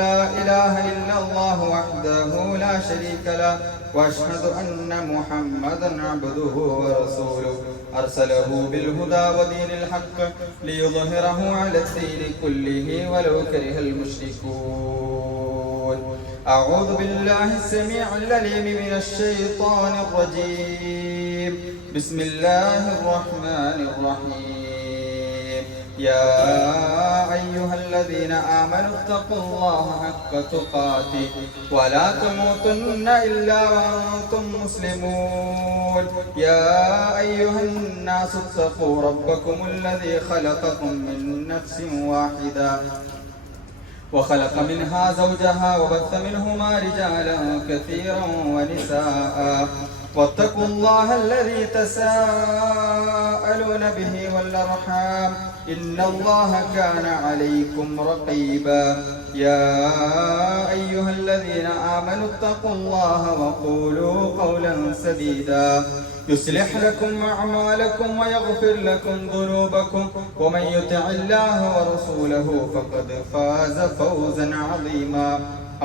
لا إله إلا الله وحده لا شريك له وأشهد أن محمدا عبده ورسوله أرسله بالهدى ودين الحق ليظهره على الدين كله ولو كره المشركون. أعوذ بالله السميع العليم من الشيطان الرجيم. بسم الله الرحمن الرحيم. يا أيها الذين آمنوا اتقوا الله حق تقاته ولا تموتن إلا وأنتم مسلمون. يا أيها الناس اتقوا ربكم الذي خلقكم من نفس واحدة وخلق منها زوجها وبث منهما رجالا كثيرا ونساء واتقوا الله الذي تساءلون به والأرحام إن الله كان عليكم رقيبا. يا أيها الذين آمنوا اتقوا الله وقولوا قولا سديدا يصلح لكم أعمالكم ويغفر لكم ذنوبكم ومن يطع الله ورسوله فقد فاز فوزا عظيما.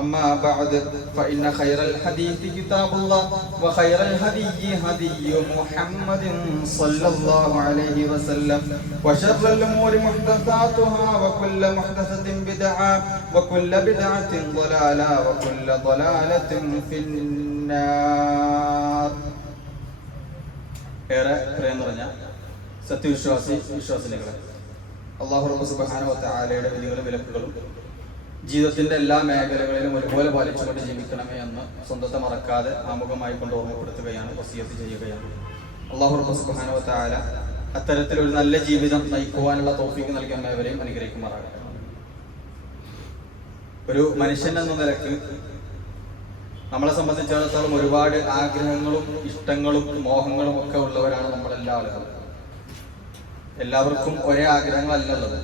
أما بعد فإن خير الحديث كتاب الله وخير الهدي هدي محمد صلى الله عليه وسلم وشر الأمور محدثاتها وكل محدثة بدعة وكل بدعة ضلالة وكل ضلالة في النار. ഏറെ പ്രേം നിറഞ്ഞ വിശ്വാസിനികളെ, അല്ലാഹു റബ്ബ് സുബ്ഹാനഹു വ തആലയുടെ വിധികളും വിലക്കുകളും ജീവിതത്തിന്റെ എല്ലാ മേഖലകളിലും ഒരുപോലെ പാലിച്ചുകൊണ്ട് ജീവിക്കണമേ എന്ന് സ്വന്തത്തെ മറക്കാതെ ആമുഖമായി കൊണ്ട് ഓർമ്മപ്പെടുത്തുകയാണ്, വസിയത്ത് ചെയ്യുകയാണ്. അല്ലാഹു റബ്ബ് സുബ്ഹാനഹു വ തആല അത്തരത്തിലൊരു നല്ല ജീവിതം നയിക്കുവാനുള്ള തൗഫീഖ് നൽകി നമ്മേവരെയും അനുഗ്രഹിക്കുമാറാകട്ടെ. ഒരു മനുഷ്യൻ എന്ന നിലക്ക് നമ്മളെ സംബന്ധിച്ചിടത്തോളം ഒരുപാട് ആഗ്രഹങ്ങളും ഇഷ്ടങ്ങളും മോഹങ്ങളും ഒക്കെ ഉള്ളവരാണ് നമ്മളെല്ലാവരും. എല്ലാവർക്കും ഒരേ ആഗ്രഹങ്ങളല്ലത്.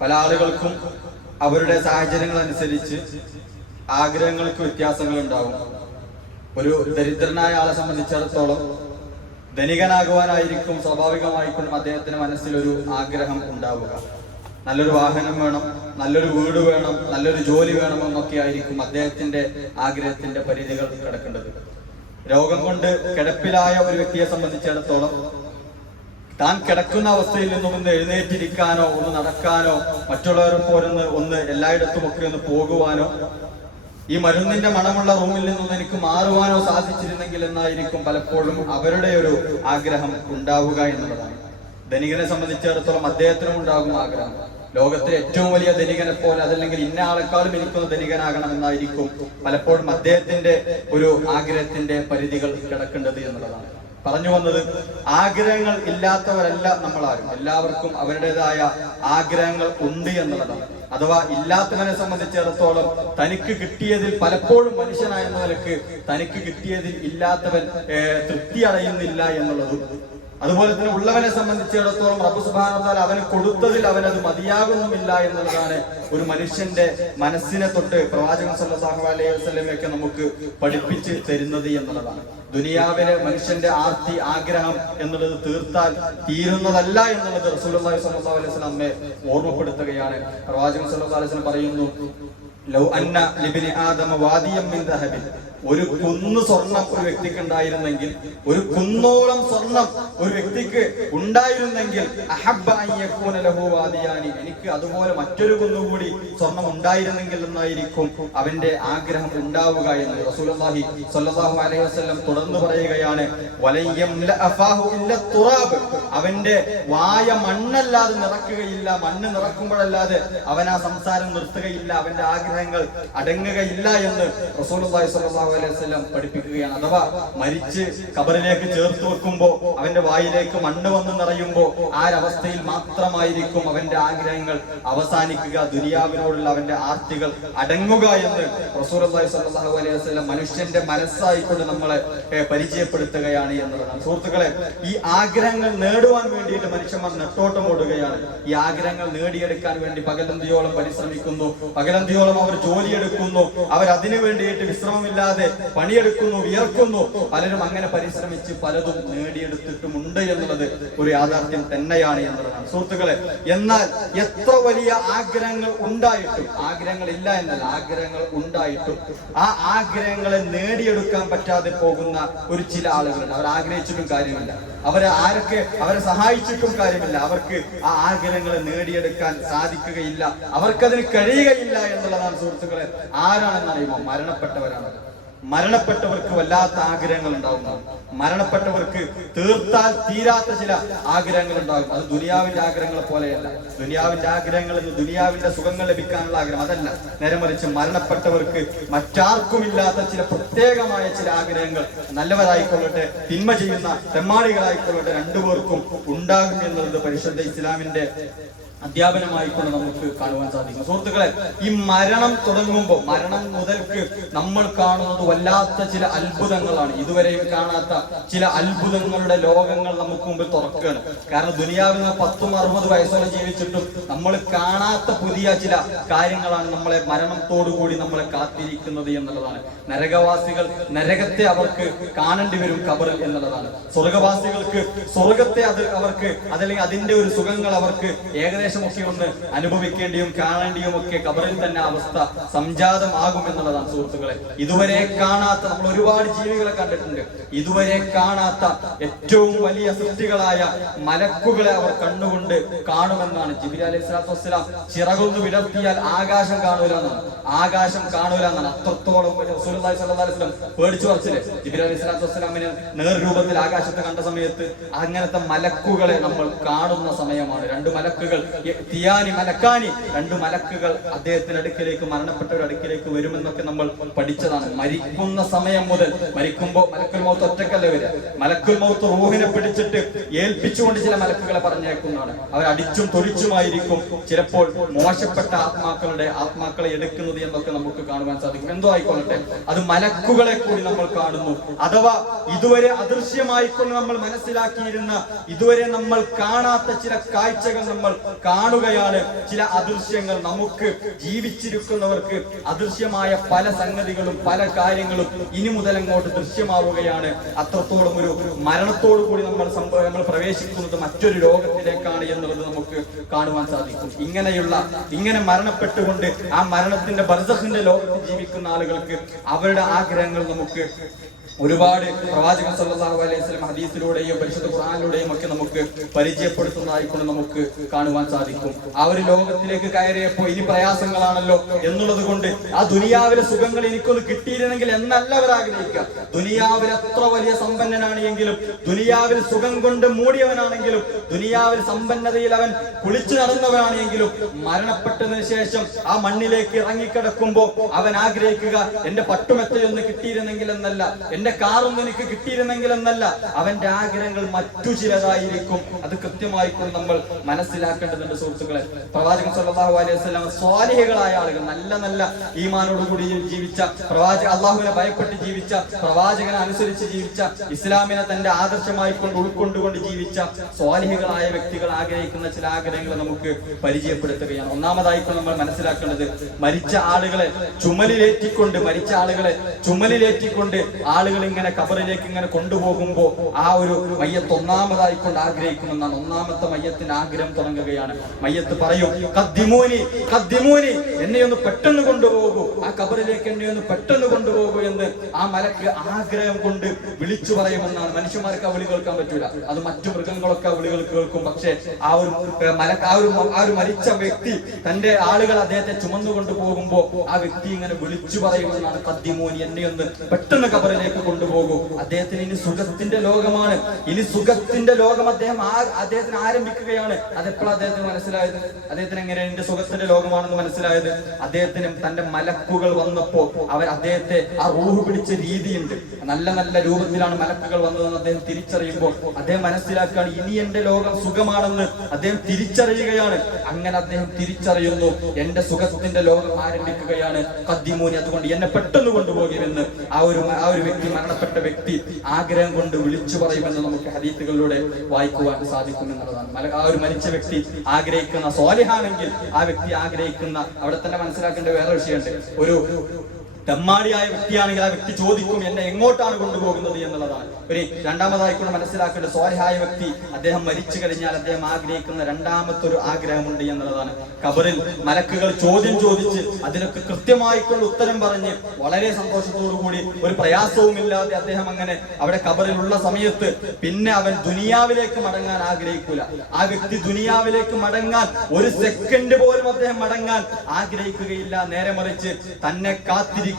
പല ആളുകൾക്കും അവരുടെ സാഹചര്യങ്ങൾ അനുസരിച്ച് ആഗ്രഹങ്ങൾക്ക് വ്യത്യാസങ്ങൾ ഉണ്ടാവും. ഒരു ദരിദ്രനായ ആളെ സംബന്ധിച്ചിടത്തോളം ധനികനാകുവാനായിരിക്കും സ്വാഭാവികമായിട്ടും അദ്ദേഹത്തിന്റെ മനസ്സിലൊരു ആഗ്രഹം ഉണ്ടാവുക. നല്ലൊരു വാഹനം വേണം, നല്ലൊരു വീട് വേണം, നല്ലൊരു ജോലി വേണമെന്നൊക്കെ ആയിരിക്കും അദ്ദേഹത്തിന്റെ ആഗ്രഹത്തിന്റെ പരിധികൾ കിടക്കേണ്ടത്. രോഗം കൊണ്ട് കിടപ്പിലായ ഒരു വ്യക്തിയെ സംബന്ധിച്ചിടത്തോളം താൻ കിടക്കുന്ന അവസ്ഥയിൽ നിന്നും ഒന്ന് എഴുന്നേറ്റിരിക്കാനോ ഒന്ന് നടക്കാനോ മറ്റുള്ളവരെപ്പോലെ ഒന്ന് എല്ലായിടത്തുമൊക്കെ ഒന്ന് പോകുവാനോ ഈ മരുന്നിന്റെ മണമുള്ള റൂമിൽ നിന്നും എനിക്ക് മാറുവാനോ സാധിച്ചിരുന്നെങ്കിൽ എന്നായിരിക്കും പലപ്പോഴും അവരുടെ ഒരു ആഗ്രഹം ഉണ്ടാവുക എന്നുള്ളതാണ്. ധനികനെ സംബന്ധിച്ചിടത്തോളം അദ്ദേഹത്തിനും ഉണ്ടാകും ആഗ്രഹം. ലോകത്തിലെ ഏറ്റവും വലിയ ധനികനെ പോലെ അതല്ലെങ്കിൽ ഇന്ന ആളെക്കാളും എനിക്കൊന്ന് ധനികനാകണം എന്നായിരിക്കും പലപ്പോഴും അദ്ദേഹത്തിന്റെ ഒരു ആഗ്രഹത്തിന്റെ പരിധികൾ കിടക്കേണ്ടത് എന്നുള്ളതാണ്. പറഞ്ഞു വന്നത്, ആഗ്രഹങ്ങൾ ഇല്ലാത്തവരല്ല നമ്മളാരും. എല്ലാവർക്കും അവരുടേതായ ആഗ്രഹങ്ങൾ ഉണ്ട് എന്നുള്ളതാണ്. അഥവാ ഇല്ലാത്തവനെ സംബന്ധിച്ചിടത്തോളം തനിക്ക് കിട്ടിയതിൽ പലപ്പോഴും മനുഷ്യനായ നിലക്ക് തനിക്ക് കിട്ടിയതിൽ ഇല്ലാത്തവൻ തൃപ്തി അടയുന്നില്ല എന്നുള്ളതും, അതുപോലെ തന്നെ ഉള്ളവനെ സംബന്ധിച്ചിടത്തോളം റബ്ബ് സുബ്ഹാനഹു വ തആല അവന് കൊടുത്തതിൽ അവനത് മതിയാകുന്നുമില്ല എന്നുള്ളതാണ് ഒരു മനുഷ്യന്റെ മനസ്സിനെ തൊട്ട് പ്രവാചകൻ സല്ലല്ലാഹു അലൈഹി വസല്ലമയൊക്കെ നമുക്ക് പഠിപ്പിച്ച് തരുന്നത് എന്നുള്ളതാണ്. ദുനിയാവിലെ മനുഷ്യന്റെ ആർത്തി ആഗ്രഹം എന്നുള്ളത് തീർത്താൽ തീരുന്നതല്ല എന്നുള്ളത് റസൂലുള്ളാഹി സ്വല്ലല്ലാഹു അലൈഹി വസല്ലം നമ്മെ ഓർമ്മപ്പെടുത്തുകയാണ്. പ്രവാചകൻ സല്ലല്ലാഹു അലൈഹി വസല്ലം പറയുന്നു, ലൗ അന്ന ലിബ്നി ആദമ വാദിയം മിൻ ദഹബിൻ, ഒരു കുന്ന് സ്വർണം ഒരു വ്യക്തിക്ക് ഉണ്ടായിരുന്നെങ്കിൽ, ഒരു കുന്നോളം സ്വർണം ഒരു വ്യക്തിക്ക് ഉണ്ടായിരുന്നെങ്കിൽ, അഹബ്ബ അൻ യകൂന ലഹു വാദിയാനി, എനിക്ക് അതുപോലെ മറ്റൊരു കുന്നുകൂടി സ്വർണം ഉണ്ടായിരുന്നെങ്കിൽ എന്നായിരിക്കും അവന്റെ ആഗ്രഹം ഉണ്ടാവുക എന്ന് റസൂലുള്ളാഹി സ്വല്ലല്ലാഹു അലൈഹി വസല്ലം തുടർന്ന് പറയുകയാണ്. വലൻ യംലഅ ഫാഹു ഇല്ല തുറാബ്, അവന്റെ വായ മണ്ണല്ലാതെ നിറക്കുകയില്ല, മണ്ണ് നിറക്കുമ്പോഴല്ലാതെ അവൻ ആ സംസാരം നിർത്തുകയില്ല, അവന്റെ ആഗ്രഹങ്ങൾ അടങ്ങുകയില്ല എന്ന് റസൂലുള്ളാഹി സ്വല്ലല്ലാഹു അലൈഹി വസല്ലം പഠിപ്പിക്കുകയാണ്. അഥവാ മരിച്ച് ഖബറിലേക്ക് ചേർത്ത് വെക്കുമ്പോ അവന്റെ വായിലേക്ക് മണ്ണ് വന്ന് നിറയുമ്പോ ആ ഒരവസ്ഥയിൽ മാത്രമായിരിക്കും അവന്റെ ആഗ്രഹങ്ങൾ അവസാനിക്കുക, ദുനിയാവിനോടുള്ള അവന്റെ ആർത്തികൾ അടങ്ങുക എന്ന് റസൂലുള്ളാഹി സ്വല്ലല്ലാഹു അലൈഹി വസല്ലം മനുഷ്യന്റെ മനസ്സായിക്കൊണ്ട് നമ്മളെ പരിചയപ്പെടുത്തുകയാണ് എന്നുള്ളതാണ്. സുഹൃത്തുക്കളെ, ഈ ആഗ്രഹങ്ങൾ നേടുവാൻ വേണ്ടിയിട്ട് മനുഷ്യന്മാർ നെട്ടോട്ടമോടുകയാണ്. ഈ ആഗ്രഹങ്ങൾ നേടിയെടുക്കാൻ വേണ്ടി പകലന്തിയോളം പരിശ്രമിക്കുന്നു, പകലന്തിയോളം അവർ ജോലിയെടുക്കുന്നു, അവർ അതിനു വേണ്ടിയിട്ട് വിശ്രമമില്ലാതെ പണിയെടുക്കുന്നു, വിയർക്കുന്നു. പലരും അങ്ങനെ പരിശ്രമിച്ച് പലതും നേടിയെടുത്തിട്ടുമുണ്ട് എന്നുള്ളത് ഒരു യാഥാർത്ഥ്യം തന്നെയാണ് എന്നുള്ളതാണ് സുഹൃത്തുക്കളെ. എന്നാൽ എത്ര വലിയ ആഗ്രഹങ്ങൾ ഉണ്ടായിട്ടും, ആഗ്രഹങ്ങളില്ല എന്നല്ല, ആഗ്രഹങ്ങൾ ഉണ്ടായിട്ടും ആ ആഗ്രഹങ്ങളെ നേടിയെടുക്കാൻ പറ്റാതെ പോകുന്ന ഒരു ചില ആളുകളുണ്ട്. അവർ ആഗ്രഹിച്ചിട്ടും കാര്യമില്ല, അവരെ സഹായിച്ചിട്ടും കാര്യമില്ല, അവർക്ക് ആ ആഗ്രഹങ്ങളെ നേടിയെടുക്കാൻ സാധിക്കുകയില്ല, അവർക്കതിന് കഴിയുകയില്ല എന്നുള്ളതാണ് സുഹൃത്തുക്കളെ. ആരാണെന്നറിയുമോ? മരണപ്പെട്ടവരാണ്. മരണപ്പെട്ടവർക്ക് വല്ലാത്ത ആഗ്രഹങ്ങൾ ഉണ്ടാകുന്നു. മരണപ്പെട്ടവർക്ക് തീർത്താൽ തീരാത്ത ചില ആഗ്രഹങ്ങൾ ഉണ്ടാകും. അത് ദുനിയാവിന്റെ ആഗ്രഹങ്ങളെ പോലെയല്ല. ദുനിയാവിന്റെ ആഗ്രഹങ്ങൾ എന്ന് ദുനിയാവിന്റെ സുഖങ്ങൾ ലഭിക്കാനുള്ള ആഗ്രഹം അതല്ല. നേരെ മറിച്ച് മരണപ്പെട്ടവർക്ക് മറ്റാർക്കുമില്ലാത്ത ചില പ്രത്യേകമായ ചില ആഗ്രഹങ്ങൾ, നല്ലവരായിക്കൊള്ളട്ടെ തിന്മ ചെയ്യുന്ന തെമ്മാടികളായിക്കൊള്ളട്ടെ, രണ്ടുപേർക്കും ഉണ്ടാകും എന്നുള്ളത് പരിശുദ്ധ ഇസ്ലാമിന്റെ അധ്യാപനമായിക്കൊണ്ട് നമുക്ക് കാണുവാൻ സാധിക്കും. സുഹൃത്തുക്കളെ, ഈ മരണം തുടങ്ങുമ്പോൾ, മരണം മുതൽക്ക് നമ്മൾ കാണുന്നത് വല്ലാത്ത ചില അത്ഭുതങ്ങളാണ്. ഇതുവരെയും കാണാത്ത ചില അത്ഭുതങ്ങളുടെ ലോകങ്ങൾ നമുക്ക് മുമ്പിൽ തുറക്കുകയാണ്. കാരണം ദുനിയാവിൽ 10-60 വയസ്സോളം ജീവിച്ചിട്ടും നമ്മൾ കാണാത്ത പുതിയ ചില കാര്യങ്ങളാണ് നമ്മളെ മരണത്തോടുകൂടി നമ്മളെ കാത്തിരിക്കുന്നത് എന്നുള്ളതാണ്. നരകവാസികൾ നരകത്തെ അവർക്ക് കാണേണ്ടി വരും ഖബറിൽ എന്നുള്ളതാണ്. സ്വർഗവാസികൾക്ക് സ്വർഗത്തെ അവർക്ക് അതല്ലെങ്കിൽ അതിന്റെ ഒരു സുഖങ്ങൾ അവർക്ക് ഏകദേശം ഒക്കെ ഒന്ന് അനുഭവിക്കേണ്ടിയും കാണേണ്ടിയും ഒക്കെ ഖബറിൽ തന്നെ അവസ്ഥ സംജാതമാകും എന്നുള്ളതാണ് സുഹൃത്തുക്കളെ. ഇതുവരെ കാണാത്ത, നമ്മൾ ഒരുപാട് ജീവികളെ കണ്ടിട്ടുണ്ട്, ഇതുവരെ കാണാത്ത ഏറ്റവും വലിയ സൃഷ്ടികളായ മലക്കുകളെ അവർ കണ്ണുകൊണ്ട് കാണുമെന്നാണ്. ജിബ്രീൽ അലൈഹിസ്സലാത്തു വസ്സലാം ചിറകൊന്ന് വിടർത്തിയാൽ ആകാശം കാണൂല എന്നാണ്, ആകാശം കാണൂല എന്നാണ്. അത്രത്തോളം റസൂലുള്ളാഹി സ്വല്ലല്ലാഹു അലൈഹി വസല്ലം പേടിച്ചു പറിച്ചില്ലേ ജിബ്രീൽ അലൈഹിസ്സലാത്തു വസ്സലാമിനെ നേർരൂപത്തിൽ ആകാശത്ത് കണ്ട സമയത്ത്. അങ്ങനത്തെ മലക്കുകളെ നമ്മൾ കാണുന്ന സമയമാണ്. 2 മലക്കുകൾ, തിയാനി മലക്കാനി, 2 മലക്കുകൾ അദ്ദേഹത്തിന്റെ അടുക്കിലേക്ക്, മരണപ്പെട്ടവരുടെ അടുക്കിലേക്ക് വരുമെന്നൊക്കെ നമ്മൾ പഠിച്ചതാണ്. മരിക്കുന്ന സമയം മുതൽ, മരിക്കുമ്പോൾ മലക്കുൽ മൗത്ത് ഒറ്റക്കല്ല വരിക. മലക്കുൽ മൗത്ത് റൂഹിനെ പിടിച്ചിട്ട് ഏൽപ്പിച്ചുകൊണ്ട് ചില മലക്കുകളെ പറഞ്ഞേക്കുന്നതാണ്. അവർ അടിച്ചും തൊഴിച്ചുമായിരിക്കും ചിലപ്പോൾ മോശപ്പെട്ട ആത്മാക്കളെ എടുക്കുന്നത് എന്നൊക്കെ നമുക്ക് കാണുവാൻ സാധിക്കും. എന്തോ ആയിക്കൊള്ളട്ടെ, അത് മലക്കുകളെ കൂടി നമ്മൾ കാണുന്നു. അഥവാ ഇതുവരെ അദൃശ്യമായിക്കൊണ്ട് നമ്മൾ മനസ്സിലാക്കിയിരുന്ന, ഇതുവരെ നമ്മൾ കാണാത്ത ചില കാഴ്ചകൾ നമ്മൾ കാണുകയാണ്. ചില അദൃശ്യങ്ങൾ, നമുക്ക് ജീവിച്ചിരിക്കുന്നവർക്ക് അദൃശ്യമായ പല സംഗതികളും പല കാര്യങ്ങളും ഇനി മുതൽ അങ്ങോട്ട് ദൃശ്യമാവുകയാണ്. അത്രത്തോളം ഒരു മരണത്തോടു കൂടി നമ്മൾ പ്രവേശിക്കുന്നത് മറ്റൊരു ലോകത്തിലേക്കാണ് എന്നുള്ളത് നമുക്ക് കാണുവാൻ സാധിക്കും. ഇങ്ങനെ മരണപ്പെട്ടുകൊണ്ട് ആ മരണത്തിന്റെ ബർസഖിന്റെ ലോകത്ത് ജീവിക്കുന്ന ആളുകൾക്ക് അവരുടെ ആഗ്രഹങ്ങൾ നമുക്ക് ഒരുപാട് പ്രവാചകൻ സല്ലല്ലാഹു അലൈഹി വസല്ലം ഹദീസിലൂടെയും പരിശുദ്ധ ഖുർആനിലൂടെയും ഒക്കെ നമുക്ക് പരിചയപ്പെടുത്തുന്നതായിക്കൊണ്ട് നമുക്ക് കാണുവാൻ സാധിക്കും. ആ ഒരു ലോകത്തിലേക്ക് കയറിയപ്പോൾ ഇനി പ്രയാസങ്ങളാണല്ലോ എന്നുള്ളത് കൊണ്ട് ആ ദുനിയാവിലെ സുഖങ്ങൾ എനിക്കൊന്ന് കിട്ടിയിരുന്നെങ്കിൽ എന്നല്ല അവർ ആഗ്രഹിക്കുക. ദുനിയാവിൽ എത്ര വലിയ സമ്പന്നനാണ് എങ്കിലും, ദുനിയാവിൽ സുഖം കൊണ്ട് മൂടിയവനാണെങ്കിലും, ദുനിയാവിൽ സമ്പന്നതയിൽ അവൻ കുളിച്ചു നടന്നവനാണെങ്കിലും, മരണപ്പെട്ടതിന് ശേഷം ആ മണ്ണിലേക്ക് ഇറങ്ങിക്കിടക്കുമ്പോൾ അവൻ ആഗ്രഹിക്കുക എന്റെ പട്ടുമെത്തയൊന്ന് കിട്ടിയിരുന്നെങ്കിൽ എന്നല്ല, എന്റെ കാറൊന്നും എനിക്ക് കിട്ടിയിരുന്നെങ്കിൽ എന്നല്ല. അവന്റെ ആഗ്രഹങ്ങൾ മറ്റു ചിലതായിരിക്കും. അത് കൃത്യമായിക്കൊണ്ട് നമ്മൾ മനസ്സിലാക്കേണ്ടതുണ്ട് സുഹൃത്തുക്കളെ. പ്രവാചകൻ സല്ലല്ലാഹു അലൈഹി വസല്ലം സ്വാലിഹുകളായ ആളുകൾ, നല്ല ഈമാനോടുകൂടി ജീവിച്ച, അള്ളാഹുവിനെ ഭയപ്പെട്ട് ജീവിച്ച, പ്രവാചകനെ അനുസരിച്ച് ജീവിച്ച, ഇസ്ലാമിനെ തന്റെ ആദർശമായിക്കൊണ്ട് ഉൾക്കൊണ്ടുകൊണ്ട് ജീവിച്ച സ്വാലിഹുകളായ വ്യക്തികൾ ആഗ്രഹിക്കുന്ന ചില ആഗ്രഹങ്ങൾ നമുക്ക് പരിചയപ്പെടുത്തുകയാണ്. ഒന്നാമതായിക്കൊണ്ട് നമ്മൾ മനസ്സിലാക്കേണ്ടത്, മരിച്ച ആളുകളെ ചുമലിലേറ്റിക്കൊണ്ട് ആളുകൾ ഇങ്ങനെ ഖബറിലേക്ക് ഇങ്ങനെ കൊണ്ടുപോകുമ്പോൾ ആ ഒരു മയ്യത്ത് ഒന്നാമതായിക്കൊണ്ട് ആഗ്രഹിക്കുമെന്നാണ്. ഒന്നാമത്തെ മയ്യത്തിന്റെ ആഗ്രഹം തുടങ്ങുകയാണ്. മയ്യത്ത് പറയും, ഖദ്ദിമൂനി, എന്നെ ഒന്ന് പെട്ടെന്ന് കൊണ്ടുപോകൂ, ആ ഖബറിലേക്ക് എന്നെ ഒന്ന് പെട്ടെന്ന് കൊണ്ടുപോകൂ എന്ന് ആ മലക്ക് ആഗ്രഹം കൊണ്ട് വിളിച്ചു പറയുമെന്നാണ്. മനുഷ്യന്മാർക്ക് ആ വിളി കേൾക്കാൻ പറ്റൂല, അത് മറ്റു മൃഗങ്ങളൊക്കെ ആ വിളികൾ കേൾക്കും. പക്ഷെ ആ ഒരു മരിച്ച വ്യക്തി തന്റെ ആളുകൾ അദ്ദേഹത്തെ ചുമന്നുകൊണ്ട് പോകുമ്പോ ആ വ്യക്തി ഇങ്ങനെ വിളിച്ചു പറയുമെന്നാണ്, ഖദ്ദിമൂനി, എന്നെ ഒന്ന് പെട്ടെന്ന് ഖബറിലേക്ക് കൊണ്ടുപോകൂ. അദ്ദേഹത്തിന് ഇനി സുഖത്തിന്റെ ലോകമാണ്, ഇനി സുഖത്തിന്റെ ലോകം അദ്ദേഹത്തിന് ആരംഭിക്കുകയാണ്. അതെപ്പോഴും അദ്ദേഹത്തിന് എങ്ങനെയാണെന്ന് മനസ്സിലായത്? അദ്ദേഹത്തിന് എങ്ങനെ എന്റെ സുഖത്തിന്റെ ലോകമാണെന്ന് മനസ്സിലായത്? അദ്ദേഹത്തിന് തന്റെ മലക്കുകൾ വന്നപ്പോ അദ്ദേഹത്തെ ആ റൂഹ് പിടിച്ച രീതിയുണ്ട്. നല്ല നല്ല രൂപത്തിലാണ് മലക്കുകൾ വന്നതെന്ന് അദ്ദേഹം തിരിച്ചറിയുമ്പോൾ അദ്ദേഹം മനസ്സിലാക്കുകയാണ് ഇനി എന്റെ ലോകം സുഖമാണെന്ന് അദ്ദേഹം തിരിച്ചറിയുകയാണ്. അങ്ങനെ അദ്ദേഹം തിരിച്ചറിയുന്നു, എന്റെ സുഖത്തിന്റെ ലോകം ആരംഭിക്കുകയാണ്. ഖദ്ദിമൂനി, അതുകൊണ്ട് എന്നെ പെട്ടെന്ന് കൊണ്ടുപോകുമെന്ന് ആ ഒരു വ്യക്തി, മരണപ്പെട്ട വ്യക്തി ആഗ്രഹം കൊണ്ട് വിളിച്ചു പറയുമെന്ന് നമുക്ക് ഹദീസുകളിലൂടെ വായിക്കുവാൻ സാധിക്കും എന്നുള്ളതാണ്. ആ ഒരു മരിച്ച വ്യക്തി ആഗ്രഹിക്കുന്ന, സ്വാലിഹാണെങ്കിൽ ആ വ്യക്തി ആഗ്രഹിക്കുന്ന, അവിടെ തന്നെ മനസ്സിലാക്കേണ്ട വേറെ വിഷയമുണ്ട്. ഒരു തെമ്മാടിയായ വ്യക്തിയാണെങ്കിൽ ആ വ്യക്തി ചോദിക്കും എന്നെ എങ്ങോട്ടാണ് കൊണ്ടുപോകുന്നത് എന്നുള്ളതാണ്. ഒരു രണ്ടാമതായിക്കൊണ്ട് മനസ്സിലാക്കേണ്ട, സ്വാലിഹായ വ്യക്തി അദ്ദേഹം മരിച്ചു കഴിഞ്ഞാൽ അദ്ദേഹം ആഗ്രഹിക്കുന്ന രണ്ടാമത്തൊരു ആഗ്രഹമുണ്ട് എന്നുള്ളതാണ്. ഖബറിൽ മലക്കുകൾ ചോദ്യം ചോദിച്ച് അതിനൊക്കെ കൃത്യമായിട്ടുള്ള ഉത്തരം പറഞ്ഞ് വളരെ സന്തോഷത്തോടു കൂടി ഒരു പ്രയാസവുമില്ലാതെ അദ്ദേഹം അങ്ങനെ അവിടെ ഖബറിലുള്ള സമയത്ത് പിന്നെ അവൻ ദുനിയാവിലേക്ക് മടങ്ങാൻ ആഗ്രഹിക്കൂല. ആ വ്യക്തി ദുനിയാവിലേക്ക് മടങ്ങാൻ ഒരു സെക്കൻഡ് പോലും അദ്ദേഹം മടങ്ങാൻ ആഗ്രഹിക്കുകയില്ല. നേരെ മറിച്ച് തന്നെ കാത്തിരിക്കുന്ന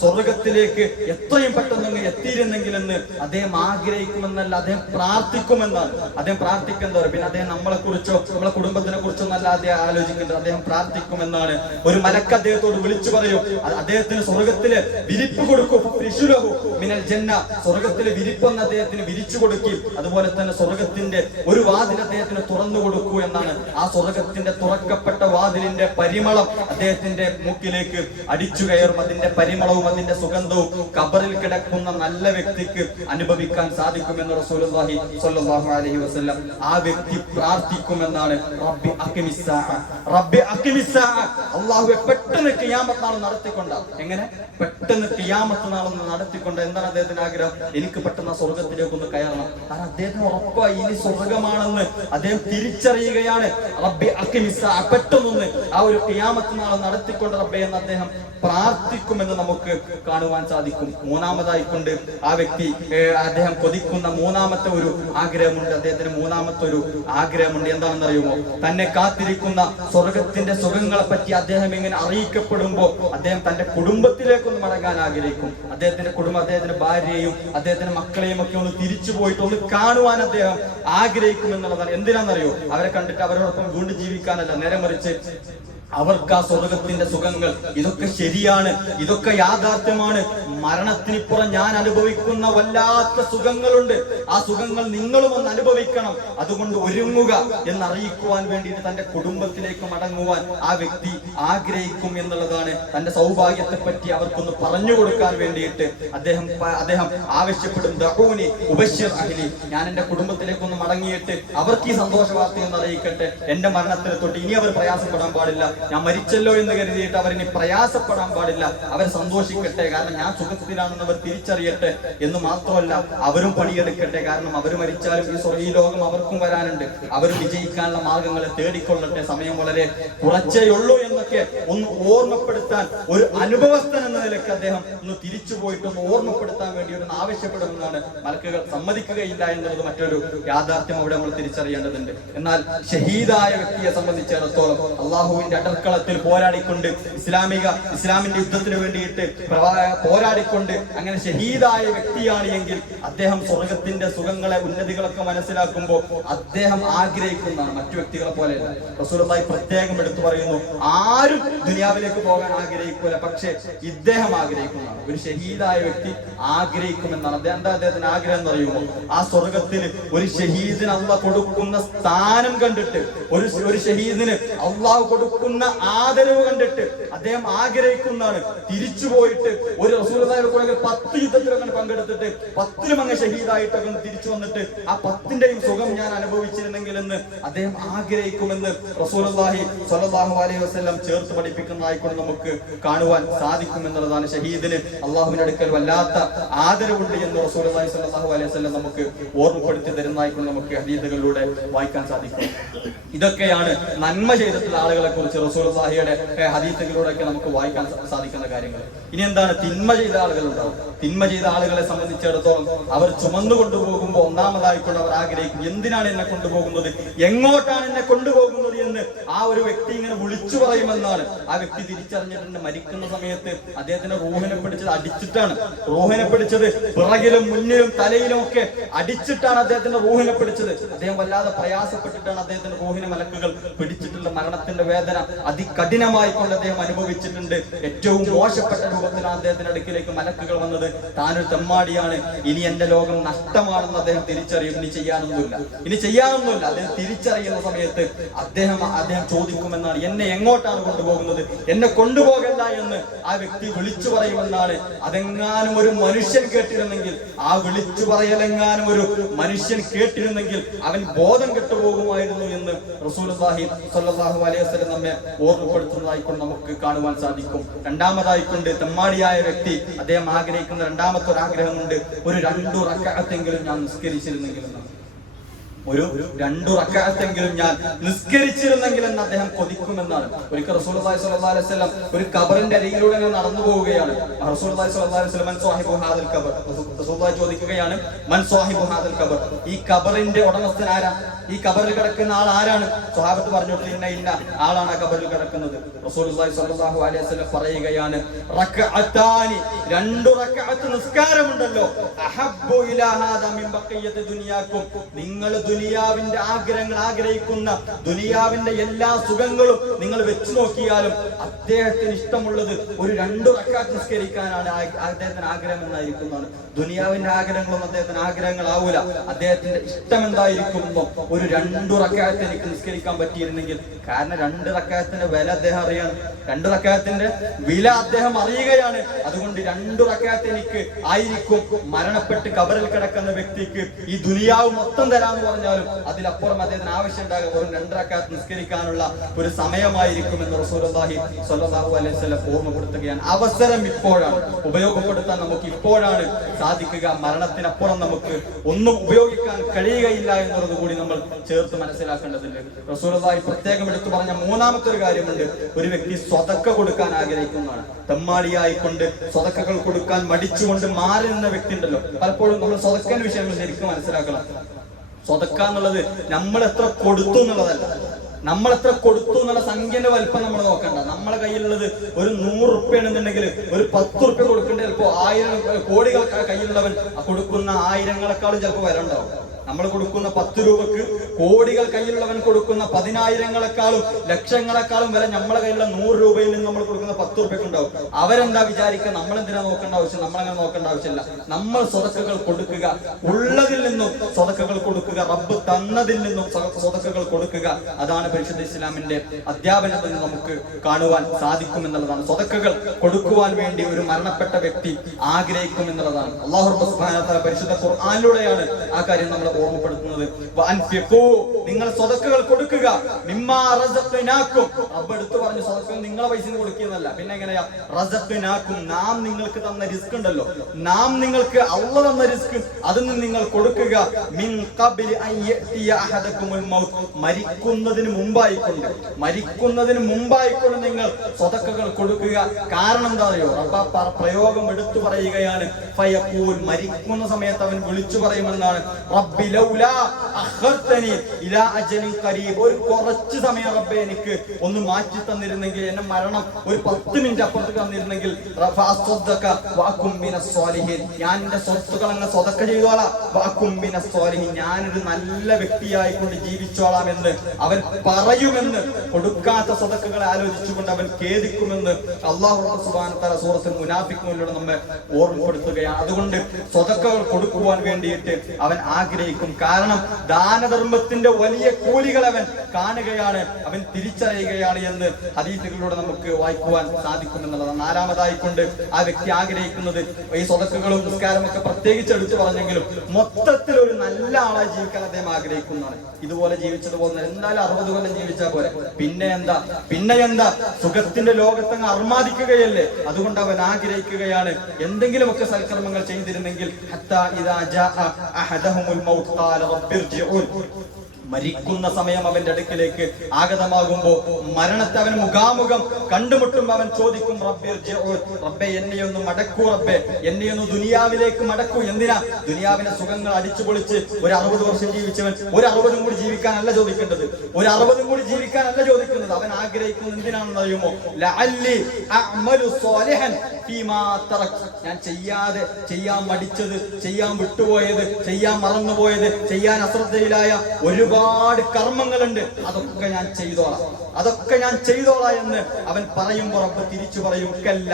സ്വർഗത്തിലേക്ക് എത്രയും പെട്ടെന്ന് എത്തിയിരുന്നെങ്കിലെന്ന് അദ്ദേഹം ആഗ്രഹിക്കുമെന്നല്ല, അദ്ദേഹം പ്രാർത്ഥിക്കുമെന്നാണ്. അദ്ദേഹം പ്രാർത്ഥിക്കുന്നത് പിന്നെ അദ്ദേഹം നമ്മളെ കുറിച്ചോ നമ്മളെ കുടുംബത്തിനെ കുറിച്ചോ എന്നല്ല അദ്ദേഹം ആലോചിക്കുന്നത്, അദ്ദേഹം പ്രാർത്ഥിക്കുമെന്നാണ്. ഒരു മലക്ക് അദ്ദേഹത്തോട് വിളിച്ചു പറയും, അദ്ദേഹത്തിന് സ്വർഗത്തില് വിരിപ്പ് കൊടുക്കും, മിനൽ ജന്ന, സ്വർഗത്തിലെ വിരിപ്പെന്ന് അദ്ദേഹത്തിന് വിരിച്ചു കൊടുക്കും. അതുപോലെ തന്നെ സ്വർഗത്തിന്റെ ഒരു വാതിൽ അദ്ദേഹത്തിന് തുറന്നു കൊടുക്കൂ എന്നാണ്. ആ സ്വർഗത്തിന്റെ തുറക്കപ്പെട്ട വാതിലിന്റെ പരിമളം അദ്ദേഹത്തിന്റെ മൂക്കിലേക്ക് അടിച്ചു കയറും. അതിന്റെ പരിമളവും അതിന്റെ സുഗന്ധവും ഖബറിൽ കിടക്കുന്ന നല്ല വ്യക്തിക്ക് അനുഭവിക്കാൻ സാധിക്കുമെന്ന് റസൂലുള്ളാഹി സ്വല്ലല്ലാഹു അലൈഹി വസല്ലം. ആ വ്യക്തി പ്രാർത്ഥിക്കുമെന്നാണ്, റബ്ബി അഖിമിസ്സാഅ, റബ്ബി അഖിമിസ്സാഅ, അല്ലാഹുവേ പെട്ടെന്ന് ഖിയാമത്ത് നാൾ നടത്തിക്കൊണ്ട. എങ്ങനെ പെട്ടെന്ന് ഖിയാമത്ത് നാൾ നടത്തിക്കൊണ്ട? എന്താണ് അദ്ദേഹത്തിന്റെ ആഗ്രഹം? എനിക്ക് പെട്ടെന്ന് സ്വർഗത്തിലേക്ക് ഒന്ന് കയറണം. കാരണം അദ്ദേഹത്തിന് ഉറപ്പായി ഇനി സ്വർഗമാണെന്ന് അദ്ദേഹം തിരിച്ചറിയുകയാണ്. റബ്ബി അഖിമിസ്സാഅ, പെട്ടെന്നൊന്ന് ആ ഒരു ഖിയാമത്ത് നാൾ നടത്തിക്കൊണ്ട് റബ്ബേ എന്ന് അദ്ദേഹം പ്രാർത്ഥിക്കുമെന്ന് നമുക്ക് കാണുവാൻ സാധിക്കും. മൂന്നാമതായിക്കൊണ്ട് ആ വ്യക്തി അദ്ദേഹം കൊതിക്കുന്ന മൂന്നാമത്തെ ഒരു ആഗ്രഹമുണ്ട്. അദ്ദേഹത്തിന് മൂന്നാമത്തെ ഒരു ആഗ്രഹമുണ്ട്. എന്താണെന്ന് അറിയുമോ? തന്നെ കാത്തിരിക്കുന്ന സ്വർഗത്തിന്റെ സുഖങ്ങളെ പറ്റി അദ്ദേഹം ഇങ്ങനെ അറിയിക്കപ്പെടുമ്പോ അദ്ദേഹം തന്റെ കുടുംബത്തിലേക്കൊന്ന് മടങ്ങാൻ ആഗ്രഹിക്കും. അദ്ദേഹത്തിന്റെ കുടുംബം, അദ്ദേഹത്തിന്റെ ഭാര്യയെയും അദ്ദേഹത്തിന്റെ മക്കളെയും ഒക്കെ ഒന്ന് തിരിച്ചു പോയിട്ട് ഒന്ന് കാണുവാൻ അദ്ദേഹം ആഗ്രഹിക്കും എന്നുള്ളതാണ്. എന്തിനാണെന്നറിയോ? അവരെ കണ്ടിട്ട് അവരോടൊപ്പം വീണ്ടും ജീവിക്കാനല്ല, നേരെ മറിച്ച് അവർക്ക് ആ സ്വർഗത്തിന്റെ സുഖങ്ങൾ, ഇതൊക്കെ ശരിയാണ്, ഇതൊക്കെ യാഥാർത്ഥ്യമാണ്. മരണത്തിനിപ്പുറം ഞാൻ അനുഭവിക്കുന്ന വല്ലാത്ത സുഖങ്ങളുണ്ട്, ആ സുഖങ്ങൾ നിങ്ങളും ഒന്ന് അനുഭവിക്കണം, അതുകൊണ്ട് ഒരുങ്ങുക എന്നറിയിക്കുവാൻ വേണ്ടിയിട്ട് തന്റെ കുടുംബത്തിലേക്ക് മടങ്ങുവാൻ ആ വ്യക്തി ആഗ്രഹിക്കും എന്നുള്ളതാണ്. തന്റെ സൗഭാഗ്യത്തെ പറ്റി അവർക്കൊന്ന് പറഞ്ഞു കൊടുക്കാൻ വേണ്ടിയിട്ട് അദ്ദേഹം ആവശ്യപ്പെടും, ദഊനി ഉബശ്ശിർ അഹ്ലി, ഞാൻ എന്റെ കുടുംബത്തിലേക്ക് ഒന്ന് മടങ്ങിയിട്ട് അവർക്ക് ഈ സന്തോഷ വാർത്തയൊന്ന് അറിയിക്കട്ടെ. എന്റെ മരണത്തിന് തൊട്ട് ഇനി അവർ പ്രയാസപ്പെടാൻ പാടില്ല, ഞാൻ മരിച്ചല്ലോ എന്ന് കരുതിയിട്ട് അവരിനി പ്രയാസപ്പെടാൻ പാടില്ല, അവർ സന്തോഷിക്കട്ടെ, കാരണം ഞാൻ സുഖത്തിലാണെന്ന് അവർ തിരിച്ചറിയട്ടെ. എന്ന് മാത്രമല്ല അവരും പണിയെടുക്കട്ടെ, കാരണം അവർ മരിച്ചാലും ഈ ലോകം അവർക്കും വരാനുണ്ട്, അവർ വിജയിക്കാനുള്ള മാർഗങ്ങളെ തേടിക്കൊള്ളട്ടെ, സമയം വളരെ കുറച്ചേ ഉള്ളൂ എന്നൊക്കെ ഒന്ന് ഓർമ്മപ്പെടുത്താൻ, ഒരു അനുഭവസ്ഥൻ എന്ന നിലയ്ക്ക് അദ്ദേഹം ഒന്ന് തിരിച്ചു പോയിട്ട് ഒന്ന് ഓർമ്മപ്പെടുത്താൻ വേണ്ടി ഒരു ആവശ്യപ്പെടുമെന്നാണ്. മലക്കുകൾ സമ്മതിക്കുകയില്ല എന്നുള്ളത് മറ്റൊരു യാഥാർത്ഥ്യം അവിടെ നമ്മൾ തിരിച്ചറിയേണ്ടതുണ്ട്. എന്നാൽ ഷഹീദായ വ്യക്തിയെ സംബന്ധിച്ചിടത്തോളം അള്ളാഹുവിന്റെ അടർക്കളത്തിൽ പോരാടിക്കൊണ്ട് ഇസ്ലാമിന്റെ യുദ്ധത്തിന് വേണ്ടിയിട്ട് പോരാടിക്കൊണ്ട് അങ്ങനെ ഷഹീദായ വ്യക്തിയാണ് എങ്കിൽ അദ്ദേഹം സ്വർഗത്തിന്റെ സുഖങ്ങളെ, ഉന്നതികളൊക്കെ മനസ്സിലാക്കുമ്പോൾ അദ്ദേഹം ആഗ്രഹിക്കുന്നതാണ്, മറ്റു വ്യക്തികളെ പോലെയല്ല. റസൂലുള്ളാഹി പ്രത്യേകം എടുത്തു പറയുന്നു, ആരും ദുനിയാവിലേക്ക് പോകാൻ ആഗ്രഹിക്കൂല, പക്ഷെ ഇദ്ദേഹം ആഗ്രഹിക്കുന്നതാണ്. ഒരു ഷഹീദായ വ്യക്തി ആഗ്രഹിക്കുമെന്നാണ്. അദ്ദേഹത്തിന് ആഗ്രഹം എന്ന് പറയുമ്പോൾ ആ സ്വർഗത്തിൽ ഒരു ഷഹീദിന് അള്ളാഹ് കൊടുക്കുന്ന സ്ഥാനം കണ്ടിട്ട്, ഒരു ഷഹീദിന് അള്ളാഹു കൊടുക്കുന്ന ആദരവ് കണ്ടിട്ട് അദ്ദേഹം ആഗ്രഹിക്കുന്നതാണ്. തിരിച്ചു പോയിട്ട് ഒരു റസൂലുള്ളാഹി 10 യുദ്ധത്തിലൊക്കെ പങ്കെടുത്തിട്ട് 10ലും അങ്ങ് ഷഹീദായിട്ടൊക്കെ തിരിച്ചു വന്നിട്ട് ആ 10ന്റെയും സുഖം ഞാൻ അനുഭവിച്ചിരുന്നെങ്കിൽ എന്ന് അദ്ദേഹം ആഗ്രഹിക്കുമെന്ന് റസൂലുള്ളാഹി സ്വല്ലല്ലാഹു അലൈഹി വസല്ലം ചേർത്ത് പഠിപ്പിക്കുന്നതായിക്കൊണ്ട് നമുക്ക് കാണുവാൻ സാധിക്കും എന്നുള്ളതാണ്. ഷഹീദിന് അള്ളാഹുവിന്റെ അടുക്കൽ വല്ലാത്ത ആദരവുണ്ട് എന്ന് റസൂലുള്ളാഹി സ്വല്ലല്ലാഹു അലൈഹി വസല്ലം നമുക്ക് ഓർമ്മപ്പെടുത്തി തരുന്നതായിക്കൊണ്ട് നമുക്ക് ഹദീസുകളിലൂടെ വായിക്കാൻ സാധിക്കും. ഇതൊക്കെയാണ് നന്മ ചെയ്തിട്ടുള്ള ആളുകളെ കുറിച്ച് റസൂലുള്ളാഹിയുടെ ഹദീസുകളിലൂടെയൊക്കെ നമുക്ക് വായിക്കാൻ സാധിക്കുന്ന കാര്യങ്ങൾ. ഇനി എന്താണ്? തിന്മ ചെയ്ത ആളുകൾ ഉണ്ടാവും. തിന്മ ചെയ്ത ആളുകളെ സംബന്ധിച്ചിടത്തോളം അവർ ചുമന്നു കൊണ്ടുപോകുമ്പോൾ ഒന്നാമതായിക്കൊണ്ട് അവർ ആഗ്രഹിക്കും, എന്തിനാണ് എന്നെ കൊണ്ടുപോകുന്നത്, എങ്ങോട്ടാണ് എന്നെ കൊണ്ടുപോകുന്നത് എന്ന് ആ ഒരു വ്യക്തി ഇങ്ങനെ വിളിച്ചു പറയുമെന്നാണ്. ആ വ്യക്തി തിരിച്ചറിഞ്ഞിട്ടുണ്ട്. മരിക്കുന്ന സമയത്ത് അദ്ദേഹത്തിന്റെ റൂഹിനെ പിടിച്ചത് അടിച്ചിട്ടാണ്. റൂഹിനെ പിടിച്ചത് പിറകിലും മുന്നിലും തലയിലും ഒക്കെ അടിച്ചിട്ടാണ് അദ്ദേഹത്തിന്റെ റൂഹിനെ പിടിച്ചത്. അദ്ദേഹം വല്ലാതെ പ്രയാസപ്പെട്ടിട്ടാണ് അദ്ദേഹത്തിന്റെ റൂഹിനെ മലക്കുകൾ പിടിച്ചിട്ടുള്ള മരണത്തിന്റെ വേദന അതികഠിനമായി കൊണ്ട് അദ്ദേഹം അനുഭവിച്ചിട്ടുണ്ട്. ഏറ്റവും മോശപ്പെട്ട രൂപത്തിലാണ് അദ്ദേഹത്തിന്റെ അടുക്കിലേക്ക് മലക്കുകൾ വന്നത്. താനൊരു തെമ്മാടിയാണ്, ഇനി എന്റെ ലോകം നഷ്ടമാണെന്ന് അദ്ദേഹം തിരിച്ചറിയും. ഇനി ചെയ്യാനൊന്നുമില്ല. അദ്ദേഹം തിരിച്ചറിയുന്ന സമയത്ത് അദ്ദേഹം ചോദിക്കുമെന്നാണ്, എന്നെ എങ്ങോട്ടാണ് കൊണ്ടുപോകുന്നത്, എന്നെ കൊണ്ടുപോകല്ല എന്ന് ആ വ്യക്തി വിളിച്ചു പറയുമെന്നാണ്. അതെങ്ങാനും ഒരു മനുഷ്യൻ കേട്ടിരുന്നെങ്കിൽ, ആ വിളിച്ചു പറയലെങ്ങാനും ഒരു മനുഷ്യൻ കേട്ടിരുന്നെങ്കിൽ അവൻ ബോധം കെട്ടുപോകുമായിരുന്നു എന്ന് റസൂലുള്ളാഹി സ്വല്ലല്ലാഹു അലൈഹി വസല്ലം നമ്മെ ഓർമ്മപ്പെടുത്തുന്നതായിക്കൊണ്ട് നമുക്ക് കാണുവാൻ സാധിക്കും. രണ്ടാമതായിക്കൊണ്ട് തെമ്മാടിയായ വ്യക്തി അദ്ദേഹം ആഗ്രഹിക്കുന്ന രണ്ടാമത്തെ ഒരു ആഗ്രഹമുണ്ട്, ഒരു 2 റക്അത്തെങ്കിലും ഞാൻ നിസ്കരിച്ചിരുന്നെങ്കിൽ എന്നാണ്. ഒരു 2 റക്അത്തെങ്കിലും ഞാൻ നിസ്കരിച്ചിരുന്നെങ്കിൽ എന്ന് അദ്ദേഹം കൊതിക്കുമെന്നാണ്. ഒരിക്കൽ റസൂലുള്ളാഹി സ്വല്ലല്ലാഹു അലൈഹി വസല്ലം ഒരു ഖബറിന്റെ അരികിലൂടെ നടന്നു പോവുകയാണ്. റസൂലുള്ളാഹി സ്വല്ലല്ലാഹു അലൈഹി വസല്ലം മൻ സ്വാഹിബു ഹാദൽ ഖബർ, റസൂലുള്ളാഹി ചോദിക്കുകയാണ്, മൻ സ്വാഹിബു ഹാദൽ ഖബർ, ഈ ഖബറിന്റെ ഉടമസ്ഥൻ ആരാ, ഈ ഖബറിൽ കിടക്കുന്ന ആൾ ആരാണ്? സ്വഹാബത്ത് പറഞ്ഞു, ഇന്ന ആളാണ് ആ ഖബറിൽ കിടക്കുന്നത്. റസൂലുള്ളാഹി സ്വല്ലല്ലാഹു അലൈഹി വസല്ലം പറയുകയാണ്, റക്അത്താനി, 2 റക്അത്ത് നിസ്കാരമുണ്ടല്ലോ, അഹബ്ബു ഇലാ ഹാദാ മിൻ ബഖിയത്തി ദുനിയാക്കും, നിങ്ങൾ ദുനിയാവിന്റെ ആഗ്രഹങ്ങൾ ആഗ്രഹിക്കുന്ന ദുനിയാവിന്റെ എല്ലാ സുഖങ്ങളും നിങ്ങൾ വെച്ചു നോക്കിയാലും അദ്ദേഹത്തിന് ഇഷ്ടമുള്ളത് ഒരു 2 റക്അത്ത് നിസ്കരിക്കാനാണ് അദ്ദേഹത്തിന് ആഗ്രഹം എന്നായിരിക്കുന്നതാണ്. ദുനിയാവിന്റെ ആഗ്രഹങ്ങളൊന്നും അദ്ദേഹത്തിന് ആഗ്രഹങ്ങളാവൂല. അദ്ദേഹത്തിന്റെ ഇഷ്ടം എന്തായിരിക്കുന്നു, ഒരു 2 റക്അത്ത് എനിക്ക് നിസ്കരിക്കാൻ പറ്റിയിരുന്നെങ്കിൽ. കാരണം 2 റക്അത്തിന്റെ വില അദ്ദേഹം അറിയാണ്, 2 റക്അത്തിന്റെ വില അദ്ദേഹം അറിയുകയാണ്. അതുകൊണ്ട് 2 റക്അത്ത് എനിക്ക് ആയിരിക്കും മരണപ്പെട്ട് കബറിൽ കിടക്കുന്ന വ്യക്തിക്ക് ഈ ദുനിയാവ് മൊത്തം തരാമെന്ന് പറഞ്ഞാലും അതിലപ്പുറം അദ്ദേഹത്തിന് ആവശ്യം ഉണ്ടാകും ഒരു 2 റക്അത്ത് നിസ്കരിക്കാനുള്ള ഒരു സമയമായിരിക്കുമെന്ന് റസൂലുള്ളാഹി സ്വല്ലല്ലാഹു അലൈഹി വസല്ലം ഓർമ്മപ്പെടുത്തുകയാണ്. അവസരം ഇപ്പോഴാണ്, ഉപയോഗപ്പെടുത്താൻ നമുക്ക് ഇപ്പോഴാണ് സാധിക്കുക. മരണത്തിനപ്പുറം നമുക്ക് ഒന്നും ഉപയോഗിക്കാൻ കഴിയുകയില്ല എന്നുള്ളത് കൂടി നമ്മൾ ചേർത്ത് മനസ്സിലാക്കേണ്ടതുണ്ട്. റസൂലുള്ളാഹി പ്രത്യേകം എടുത്തു പറഞ്ഞ മൂന്നാമത്തെ ഒരു കാര്യമുണ്ട്, ഒരു വ്യക്തി സ്വതക്ക കൊടുക്കാൻ ആഗ്രഹിക്കുന്നതാണ്. തെമ്മാടിയായിക്കൊണ്ട് സ്വതക്കകൾ കൊടുക്കാൻ മടിച്ചുകൊണ്ട് മാറി നിന്ന വ്യക്തി ഉണ്ടല്ലോ. പലപ്പോഴും നമ്മൾ സ്വതക്കന്റെ വിഷയങ്ങൾ ശരിക്കും മനസ്സിലാക്കണം. സ്വതക്ക എന്നുള്ളത് നമ്മൾ എത്ര കൊടുത്തു എന്നുള്ളതല്ല, നമ്മൾ എത്ര കൊടുത്തു എന്നുള്ള സംഖ്യന്റെ വലിപ്പം നമ്മൾ നോക്കണ്ട. നമ്മളെ കയ്യിലുള്ളത് ഒരു 100 റുപ്യ എന്നുണ്ടെങ്കിൽ ഒരു 10 റുപ്യ കൊടുക്കേണ്ട ചിലപ്പോ 1000 കോടികൾ കയ്യിലുള്ളവൻ കൊടുക്കുന്ന ആയിരങ്ങളെക്കാളും ചിലപ്പോൾ വില ഉണ്ടാവും. നമ്മൾ കൊടുക്കുന്ന 10 രൂപക്ക് കോടികൾ കയ്യിലുള്ളവൻ കൊടുക്കുന്ന 10,000ങ്ങളെക്കാളും ലക്ഷങ്ങളെക്കാളും വില നമ്മളെ കയ്യിലുള്ള 100 രൂപയിൽ നിന്ന് നമ്മൾ കൊടുക്കുന്ന 10 റുപ്യക്ക് ഉണ്ടാവും. അവരെന്താ വിചാരിക്കുക, നമ്മളെന്തിനാ നോക്കേണ്ട ആവശ്യം, നമ്മളങ്ങനെ നോക്കേണ്ട ആവശ്യമില്ല. നമ്മൾ സ്വതക്കകൾ കൊടുക്കുക, ഉള്ളതിൽ നിന്നും സ്വതക്കകൾ കൊടുക്കുക, റബ്ബ് തന്നതിൽ നിന്നും സ്വതക്കകൾ കൊടുക്കുക. അതാണ് പരിശുദ്ധ ഇസ്ലാമിന്റെ അധ്യാപനത്തിൽ നിന്ന് നമുക്ക് കാണുവാൻ സാധിക്കും എന്നുള്ളതാണ്. സ്വതക്കകൾ കൊടുക്കുവാൻ വേണ്ടി ഒരു മരണപ്പെട്ട വ്യക്തി ആഗ്രഹിക്കും എന്നുള്ളതാണ്. അല്ലാഹു സുബ്ഹാനഹു വ തആല പരിശുദ്ധ ഖുർആനിലൂടെയാണ് ആ കാര്യം നമ്മൾ ഓർമ്മപ്പെടുത്തുന്നത്. നിങ്ങൾ സ്വതക്കകൾ കൊടുക്കുക, മിമ്മാ റസഖ്നാകും, റബ്ബ് എടുത്തു പറഞ്ഞു സ്വതക്കകൾ നിങ്ങളെ പൈസ കൊടുക്കുന്നല്ല. പിന്നെ എങ്ങനെയാ? റസഖ്നാകും, നാം നിങ്ങൾക്ക് തന്ന റിസ്ക് ഉണ്ടല്ലോ, നാം നിങ്ങൾക്ക് അല്ലാഹു തന്ന റിസ്ക്, അതിൽ നിന്ന് നിങ്ങൾ കൊടുക്കുക. മിൻ ഖബ്ലി അൻ യഅതിയ അഹദകുമുൽ മൗത്ത്, മരിക്കുന്നതിന് മുമ്പായിക്കൊണ്ട് നിങ്ങൾ സ്വതക്കകൾ കൊടുക്കുക. കാരണം എന്താ അറിയോ? റബ്ബ് പ്രയോഗം എടുത്തു പറയുകയാണ്, ഫയഖൂൽ, മരിക്കുന്ന സമയത്ത് അവൻ വിളിച്ചു പറയുമെന്നാണ്, റബ്ബി ലൗലാ അഖർതനി ഇലാ അജലിൻ ഖരീബ്, ഒരു കുറച്ച് സമയം റബ്ബേ എനിക്ക് ഒന്ന് മാറ്റി തന്നിരുന്നെങ്കിൽ, എന്നെ മരണം ഒരു 10 മിനിറ്റ് അപ്പുറത്ത് തന്നിരുന്നെങ്കിൽ, ഫഅസ്സദ്ദക വഅകും മിനസ് സ്വാലിഹീൻ, ഞാൻ എന്റെ സ്വത്തുക്കൾ അങ്ങ് സ്വതക്ക ചെയ്തോളാം, വഅകും മിനസ് സ്വാലിഹീൻ, ഞാനൊരു നല്ല വ്യക്തിയായി കൊണ്ട് ജീവിച്ചോളാം എന്ന് അവൻ പറയുമെന്ന്. കൊടുക്കാത്ത സ്വതക്കകളെ ആലോചിച്ചുകൊണ്ട് അവൻ ഖേദിക്കുമെന്ന് അല്ലാഹു സുബ്ഹാനഹു വ തആല സൂറത്തുൽ മുനാഫിഖൂനിലൂടെ നമ്മെ ഓർമ്മപ്പെടുത്തുകയാണ്. അതുകൊണ്ട് സ്വതക്കകൾ കൊടുക്കുവാൻ വേണ്ടിയിട്ട് അവൻ ആഗ്രഹിക്കും. കാരണം ദാനധർമ്മത്തിന്റെ വലിയ കൂലികൾ അവൻ കാണുകയാണ്, അവൻ തിരിച്ചറിയുകയാണ് എന്ന് ഹദീസുകളിലൂടെ നമുക്ക് വായിക്കുവാൻ സാധിക്കും എന്നുള്ളതാണ്. നാലാമതായിക്കൊണ്ട് ആ വ്യക്തി ആഗ്രഹിക്കുന്നത്, ഈ സ്വതക്കകളും നിസ്കാരവും ഒക്കെ പ്രത്യേകിച്ച് എടുത്തു പറഞ്ഞെങ്കിലും മൊത്തത്തിൽ ഒരു നല്ല ആളായി ജീവിക്കാൻ അദ്ദേഹം ആഗ്രഹിക്കുന്നതാണ്. ഇതുപോലെ ജീവിച്ചതുപോലെ എന്തായാലും 60 കൊല്ലം ജീവിച്ചാൽ പോലെ, പിന്നെ എന്താ സുഖത്തിന്റെ ലോകത്തങ്ങ് അർമാദിക്കുകയല്ലേ. അതുകൊണ്ട് അവൻ ആഗ്രഹിക്കുകയാണ് എന്തെങ്കിലുമൊക്കെ സൽക്കർമ്മങ്ങൾ ചെയ്തിരുന്നെങ്കിൽ, ഹത്താ ഇദാ ജാഅ അഹദഹുമുൽ മൗത്ത് ഖാല റബ്ബിർജിഊൻ, മരിക്കുന്ന സമയം അവന്റെ അടുക്കിലേക്ക് ആഗതമാകുമ്പോ മരണത്തെ അവൻ മുഖാമുഖം കണ്ടുമുട്ടുമ്പോ അവൻ ചോദിക്കും, റബ്ബേ എന്നെയൊന്ന് മടക്കൂ, റബ്ബേ എന്നെയൊന്ന് ദുനിയാവിലേക്ക് മടക്കൂ. എന്തിനാ? ദുനിയാവിന്റെ സുഖങ്ങൾ അടിച്ചു പൊളിച്ച് ഒരു 60 വർഷം ജീവിച്ചവൻ ഒരു 60 കൂടി ജീവിക്കാനല്ല ചോദിക്കേണ്ടത്, ഒരു 60 കൂടി ജീവിക്കാനല്ല ചോദിക്കുന്നത്. അവൻ ആഗ്രഹിക്കുന്നത് എന്തിനാണെന്ന് അറിയുമോ? ലഅല്ലി അഅമലു സ്വാലിഹൻ ഫീമാ തറക്. ഞാൻ ചെയ്യാൻ മടിച്ചത്, ചെയ്യാൻ വിട്ടുപോയത്, ചെയ്യാൻ മറന്നുപോയത്, ചെയ്യാൻ അശ്രദ്ധയിലായ ഒരുപാട് കർമ്മങ്ങളുണ്ട്, അതൊക്കെ ഞാൻ ചെയ്തോളാം എന്ന് അവൻ പറയുമ്പോ റബ്ബ് തിരിച്ചു പറയും, കല്ല,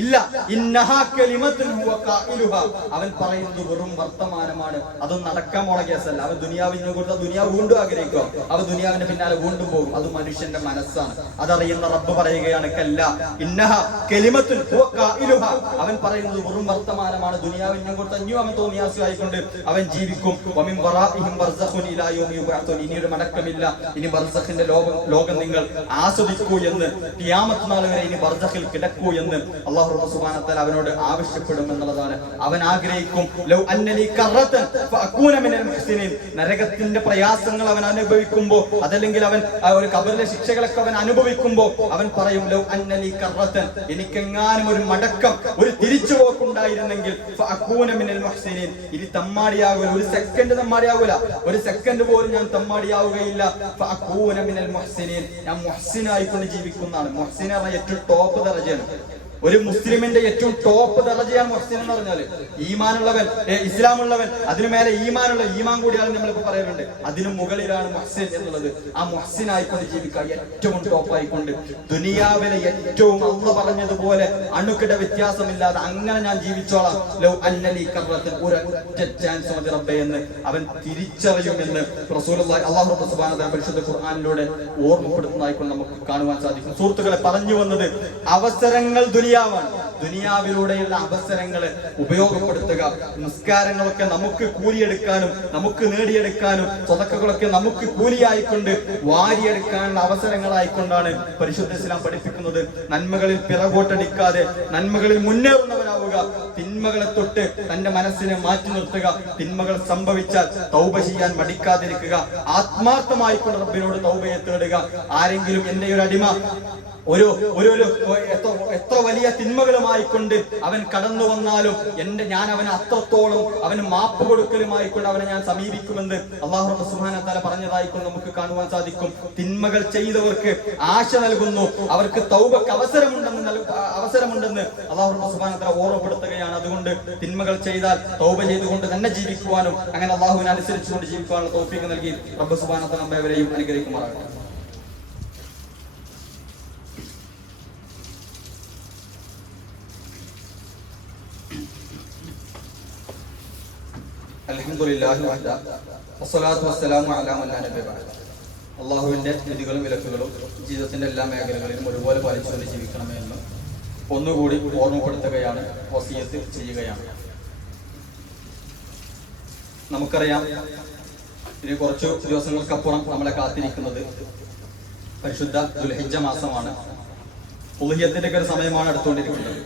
ഇല്ല, ഇന്നഹാ കലിമത്തുൻ ഹുവ ഖായിലുഹാ. അവൻ പറയുന്നത് വെറും വർത്തമാനമാണ്, അതൊന്നും നടക്കാൻ പോണ കേസല്ല. അവൻ ദുനിയാവിനെ കുറിച്ച് ദുനിയാവ് വീണ്ടും ആഗ്രഹിക്കുക, അവൻ ദുനിയാവിന്റെ പിന്നാലെ വീണ്ടും പോകും. അത് മനുഷ്യന്റെ മനസ്സാണ്, അതറിയുന്ന റബ്ബ് പറയുകയാണ്, കല്ല ഇന്നഹാ കലിമത്തുൻ ഹുവ ഖായിലുഹാ. അവൻ പറയുന്നത് വെറും വർത്തമാനമാണ്, ദുനിയാവിനെ കുറിച്ച് അന്യോ അവൻ തോന്നിയാസിയായിക്കൊണ്ട് അവൻ ജീവിക്കും. വമിൻ വറാഇഹിം ബർസഖുൻ ഇലാ യൗമി യുബഅസുൻ. ഇനിയൊരു മടക്കമില്ല, ഇനി ബർസഖിന്റെ ലോകം നിങ്ങൾ ആസ്വദിക്കൂ എന്ന്, ഖിയാമത്ത് നാൾ വരെ ഇനി ബർസഖിൽ കിടക്കൂ എന്ന് അല്ലാഹു സുബ്ഹാനഹു വ തആല അവനോട് ആവശ്യപ്പെടും എന്നുള്ളതാണ്. അവൻ ആഗ്രഹിക്കും, ലൗ അന്നലി കറതൻ ഫഅകൂന മിനൽ മുഹ്സിനീൻ. നരകത്തിന്റെ പ്രയാസങ്ങൾ അവൻ അനുഭവിക്കുമ്പോൾ, അതല്ലെങ്കിൽ അവൻ ഒരു ഖബറിലെ ശിക്ഷകളൊക്കെ അവൻ അനുഭവിക്കുമ്പോൾ അവൻ പറയും, ലൗ അന്നലി കറതൻ, എനിക്കെങ്ങാനും ഒരു മടക്കം, ഒരു തിരിച്ചുപോക്കുണ്ടായിരുന്നെങ്കിൽ ഫഅകൂന മിനൽ മുഹ്സിനീൻ. ഇനി തമ്മാടിയാകൂല, ഒരു സെക്കൻഡ് പോലും ഞാൻ തമ്മാടിയാവുകയില്ല. ഫഅകൂന മിനൽ മുഹ്സിനീൻ, ഞാൻ മുഹ്സിനായിക്കൊണ്ട് ജീവിക്കുന്നതാണ്. മുഹ്സിൻ എന്ന ഏറ്റവും ടോപ്പ് ദറജയാണ്. ഒരു മുസ്ലിമിന്റെ ഏറ്റവും ടോപ്പ് ദറജയാണ് മുഹ്സിൻ എന്ന് പറഞ്ഞാല്. ഈമാനുള്ളവൻ, ഇസ്ലാമുള്ളവൻ, അതിനു മേലെ ഈമാൻ കൂടിയാണ് നമ്മളിപ്പോ പറയാറുണ്ട്, അതിനു മുകളിലാണ് മുഹ്സിൻ എന്നുള്ളത്. ആ മുഹ്സിൻ ആയിക്കൊണ്ട് ജീവിക്കുക, ഏറ്റവും ടോപ്പായിക്കൊണ്ട് ദുനിയാവിലെ ഏറ്റവും അള്ളാഹു പറഞ്ഞതുപോലെ അണുക്കിട വ്യത്യാസമില്ലാതെ അങ്ങനെ ഞാൻ ജീവിച്ചോളാം. ലൗ അന്നലി കറതൻ, ഒരു ചാൻസ് മതി റബ്ബേ എന്ന് അവൻ തിരിച്ചറിയുമെന്ന് റസൂലുള്ളാഹി അല്ലാഹു സുബ്ഹാനഹു വ തആല പരിശുദ്ധ ഖുർആനിലൂടെ ഓർമ്മപ്പെടുത്തുന്നതായിക്കൊണ്ട് നമുക്ക് കാണുവാൻ സാധിക്കും. സുഹൃത്തുക്കളെ, പറഞ്ഞു വന്നത് അവസരങ്ങൾ ദുനിയാവിലൂടെയുള്ള അവസരങ്ങളെ ഉപയോഗപ്പെടുത്തുക. നിസ്കാരങ്ങളൊക്കെ നമുക്ക് കൂലിയെടുക്കാനും നമുക്ക് നേടിയെടുക്കാനും സ്വതക്കകളൊക്കെ നമുക്ക് കൂലിയായിക്കൊണ്ട് വാരിയെടുക്കാനുള്ള അവസരങ്ങളായിക്കൊണ്ടാണ് പരിശുദ്ധ ഇസ്ലാം പഠിപ്പിക്കുന്നത്. നന്മകളിൽ പിറകോട്ടടിക്കാതെ നന്മകളിൽ മുന്നേറുന്നവരാവുക. തിന്മകളെ തൊട്ട് തന്റെ മനസ്സിനെ മാറ്റി നിർത്തുക. തിന്മകൾ സംഭവിച്ചാൽ തൗബ ചെയ്യാൻ മടിക്കാതിരിക്കുക. ആത്മാർത്ഥമായിക്കൊണ്ട് റബ്ബിനോട് തൗബയെ തേടുക. ആരെങ്കിലും എന്റെ ഒരു അടിമ എത്ര വലിയ തിന്മകളുമായിക്കൊണ്ട് അവൻ കടന്നു വന്നാലും ഞാൻ അവന് അത്രത്തോളം അവന് മാപ്പ് കൊടുക്കലുമായിക്കൊണ്ട് അവനെ ഞാൻ സമീപിക്കുമെന്ന് അല്ലാഹു സുബ്ഹാനഹു വ തആല പറഞ്ഞതായിക്കൊണ്ട് നമുക്ക് കാണുവാൻ സാധിക്കും. തിന്മകൾ ചെയ്തവർക്ക് ആശ നൽകുന്നു, അവർക്ക് തൗബക്ക് അവസരമുണ്ടെന്ന് അല്ലാഹു സുബ്ഹാനഹു വ തആല ഓർമ്മപ്പെടുത്തുകയാണ്. അതുകൊണ്ട് തിന്മകൾ ചെയ്താൽ തൗബ ചെയ്തുകൊണ്ട് തന്നെ ജീവിക്കുവാനും അങ്ങനെ അല്ലാഹുവിനെ അനുസരിച്ചുകൊണ്ട് ജീവിക്കുവാനുള്ള തൗഫീഖ് നൽകി റബ്ബ് സുബ്ഹാനഹു വ തആല നമ്മെവരെയും അനുഗ്രഹിക്കുമാറാകട്ടെ. അൽഹംദുലില്ലാഹി വഹദ വസ്സലാത്തു വസ്സലാമു അലാ മൻ ലാ നബിയ ബഅദ. അല്ലാഹുവിന്റെ വിധികളും വിലക്കുകളും ജീവിതത്തിന്റെ എല്ലാ മേഖലകളിലും ഒരുപോലെ പാലിച്ചുകൊണ്ട് ജീവിക്കണമെന്ന് ഒന്നുകൂടി ഓർമ്മപ്പെടുത്തുകയാണ്, വസിയത്ത് ചെയ്യുകയാണ്. നമുക്കറിയാം, ഇനി കുറച്ചു ദിവസങ്ങൾക്കപ്പുറം നമ്മളെ കാത്തിരിക്കുന്നത് പരിശുദ്ധ ദുൽഹിജ്ജ മാസമാണ്. ഉളുഹിയത്തിന്റെ ഒരു സമയമാണ് അടുത്തുകൊണ്ടിരിക്കുന്നത്.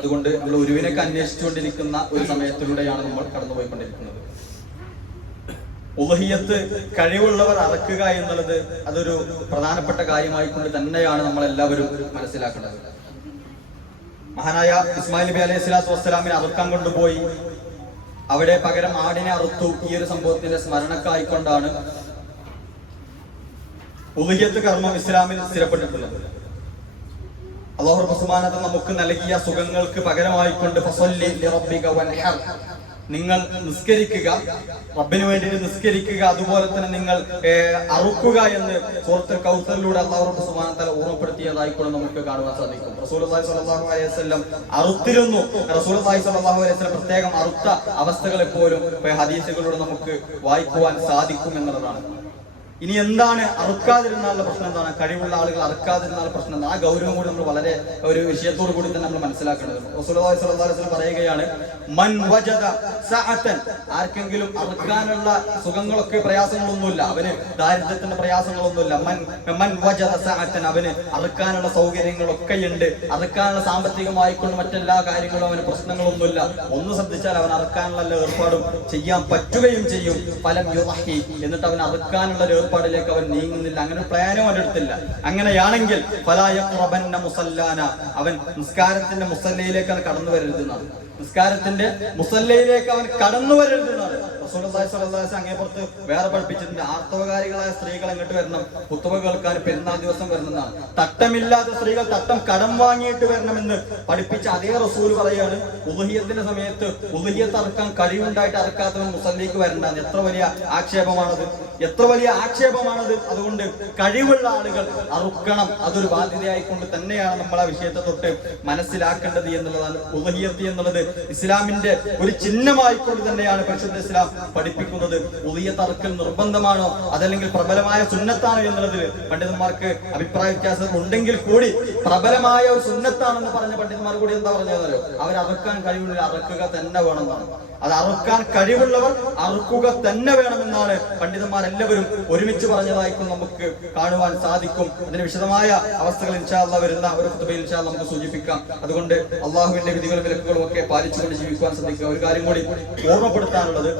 അതുകൊണ്ട് നമ്മൾ ഒരുവിനൊക്കെ അന്വേഷിച്ചുകൊണ്ടിരിക്കുന്ന ഒരു സമയത്തിലൂടെയാണ് നമ്മൾ കടന്നുപോയിക്കൊണ്ടിരിക്കുന്നത്. ഉളുഹിയത്ത് കഴിവുള്ളവർ അറക്കുക എന്നുള്ളത് അതൊരു പ്രധാനപ്പെട്ട കാര്യമായിക്കൊണ്ട് തന്നെയാണ് നമ്മൾ എല്ലാവരും മനസ്സിലാക്കേണ്ടത്. മഹാനായ ഇസ്മായിൽ നബി അലൈഹി സ്വലാത്തു വസ്സലാമിനെ അറുക്കാൻ കൊണ്ടുപോയി അവിടെ പകരം ആടിനെ അറുത്തു. ഈ ഒരു സംഭവത്തിന്റെ സ്മരണക്കായിക്കൊണ്ടാണ് ഉളുഹിയത്ത് കർമ്മം ഇസ്ലാമിൽ സ്ഥിരപ്പെട്ടിട്ടുള്ളത്. അല്ലാഹു സുബ്ഹാനഹു വ തആല നമുക്ക് നൽകിയ സുഖങ്ങൾക്ക് പകരമായിക്കൊണ്ട് ഫസല്ലി ലിറബ്ബിക വൻഹർ, നിങ്ങൾ നിസ്കരിക്കുക, റബ്ബിന് വേണ്ടി നിസ്കരിക്കുക, അതുപോലെ തന്നെ നിങ്ങൾ അറുക്കുക എന്ന് സൂറത്തുൽ കൗസറിലൂടെ അല്ലാഹു സുബ്ഹാനഹു വ തആല ഓർമ്മപ്പെടുത്തിയതായിക്കൊണ്ട് നമുക്ക് കാണുവാൻ സാധിക്കും. റസൂലുള്ളാഹി സ്വല്ലല്ലാഹു അലൈഹി വസല്ലം അറുത്തിരുന്നു. റസൂലുള്ളാഹി സ്വല്ലല്ലാഹു അലൈഹി വസല്ലം പ്രത്യേകം അറുത്ത അവസ്ഥകളെ പോലും ഹദീസുകളിലൂടെ നമുക്ക് വായിക്കുവാൻ സാധിക്കും എന്നുള്ളതാണ്. ഇനി എന്താണ് അറുക്കാതിരുന്നാലുള്ള പ്രശ്നം? എന്താണ് കഴിവുള്ള ആളുകൾ അറുക്കാതിരുന്നാൽ പ്രശ്നം എന്താണ്? ആ ഗൗരവം കൂടി നമ്മൾ വളരെ ഒരു വിഷയത്തോടു കൂടി തന്നെ നമ്മൾ മനസ്സിലാക്കേണ്ടത്. റസൂലുള്ളാഹി സ്വല്ലല്ലാഹു അലൈഹി വസല്ലം പറയുകയാണ്, മൻ വജദ സഅതൻ, ആർക്കെങ്കിലും അറുക്കാനുള്ള സുഖങ്ങളൊക്കെ പ്രയാസങ്ങളൊന്നുമില്ല, അവന് ദാരിദ്ര്യത്തിന്റെ പ്രയാസങ്ങളൊന്നുമില്ല, മൻ വജദ സഅതൻ, അവന് അറുക്കാനുള്ള സൗകര്യങ്ങളൊക്കെ ഉണ്ട്, അറുക്കാനുള്ള സാമ്പത്തികമായിക്കൊണ്ട് മറ്റെല്ലാ കാര്യങ്ങളും അവന് പ്രശ്നങ്ങളൊന്നുമില്ല, ഒന്ന് ശ്രദ്ധിച്ചാൽ അവൻ അറുക്കാനുള്ള ഏർപ്പാടും ചെയ്യാൻ പറ്റുകയും ചെയ്യും. ഫലം യുളഹി, എന്നിട്ട് അവൻ അറുക്കാനുള്ള ഏർപ്പാടിലേക്ക് അവൻ നീങ്ങുന്നില്ല, അങ്ങനെ പ്ലാനും അവൻ എടുത്തില്ല. അങ്ങനെയാണെങ്കിൽ ഫലാ യഖ്റബന്ന മുസല്ലാന, അവൻ നിസ്കാരത്തിന്റെ മുസല്ലയിലേക്ക് കടന്നു വരരുതെന്നാണ്. നിസ്കാരത്തിന്റെ മുസല്ലയിലേക്ക് അവൻ കടന്നു വരരുതെന്നാണ് റസൂലുള്ളാഹി സ്വല്ലല്ലാഹു അലൈഹി വസല്ലം അങ്ങേപ്പുറത്ത് വേറെ പഠിപ്പിച്ചിട്ടുണ്ട്. ആർത്തവകാരികളായ സ്ത്രീകൾ അങ്ങോട്ട് വരണം, ഖുതുബ കേൾക്കാൻ പെരുന്നാൾ ദിവസം വരണമെന്നാണ്. തട്ടമില്ലാത്ത സ്ത്രീകൾ തട്ടം കടം വാങ്ങിയിട്ട് വരണമെന്ന് പഠിപ്പിച്ച അതേ റസൂൽ പറയാണ്, ഉളുഹിയത്തിന്റെ സമയത്ത് ഉളുഹിയത്ത് അറക്കാൻ കഴിവുണ്ടായിട്ട് അറക്കാത്തവൻ മുസല്ലിക്ക് വരണ്ടെന്ന്. എത്ര വലിയ ആക്ഷേപമാണത്, എത്ര വലിയ ആക്ഷേപമാണത്. അതുകൊണ്ട് കഴിവുള്ള ആളുകൾ അറുക്കണം, അതൊരു ബാധ്യതയായിക്കൊണ്ട് തന്നെയാണ് നമ്മൾ ആ വിഷയത്തെ തൊട്ട് മനസ്സിലാക്കേണ്ടത് എന്നുള്ളതാണ്. ഉളുഹിയത്ത് എന്നുള്ളത് ഇസ്ലാമിന്റെ ഒരു ചിഹ്നമായിക്കൊണ്ട് തന്നെയാണ് പരിശുദ്ധ ഇസ്ലാം പഠിപ്പിക്കുന്നത്. ഉളിയത്ത് അറുക്കൽ നിർബന്ധമാണോ അതല്ലെങ്കിൽ പ്രബലമായ സുന്നത്താണോ എന്നുള്ളതിൽ പണ്ഡിതന്മാർക്ക് അഭിപ്രായ വ്യത്യാസം ഉണ്ടെങ്കിൽ കൂടി പ്രബലമായ ഒരു സുന്നത്താണെന്ന് പറഞ്ഞ പണ്ഡിതന്മാർ കൂടി എന്താ പറഞ്ഞതല്ലോ, അവർ അറുക്കാൻ കഴിവുള്ള അറുക്കുക തന്നെ വേണമെന്നാണ്. അത് അറുക്കാൻ കഴിവുള്ളവർ അറുക്കുക തന്നെ വേണമെന്നാണ് പണ്ഡിതന്മാരെല്ലാവരും ഒരുമിച്ച് പറഞ്ഞതായിരിക്കും നമുക്ക് കാണുവാൻ സാധിക്കും. അതിന് വിശദമായ അവസ്ഥകൾ ഇൻഷാ അല്ലാഹ് വരുന്ന ഒരു ഖുതുബയിൽ ഇൻഷാ അല്ലാഹ് നമുക്ക് സൂചിപ്പിക്കാം. അതുകൊണ്ട് അള്ളാഹുവിന്റെ വിധികളും വിലക്കുകളും ഒക്കെ പാലിച്ചുകൊണ്ട് ജീവിക്കുവാൻ ശ്രദ്ധിക്കുക. ഒരു കാര്യം കൂടി ഓർമ്മപ്പെടുത്താനുള്ളത്,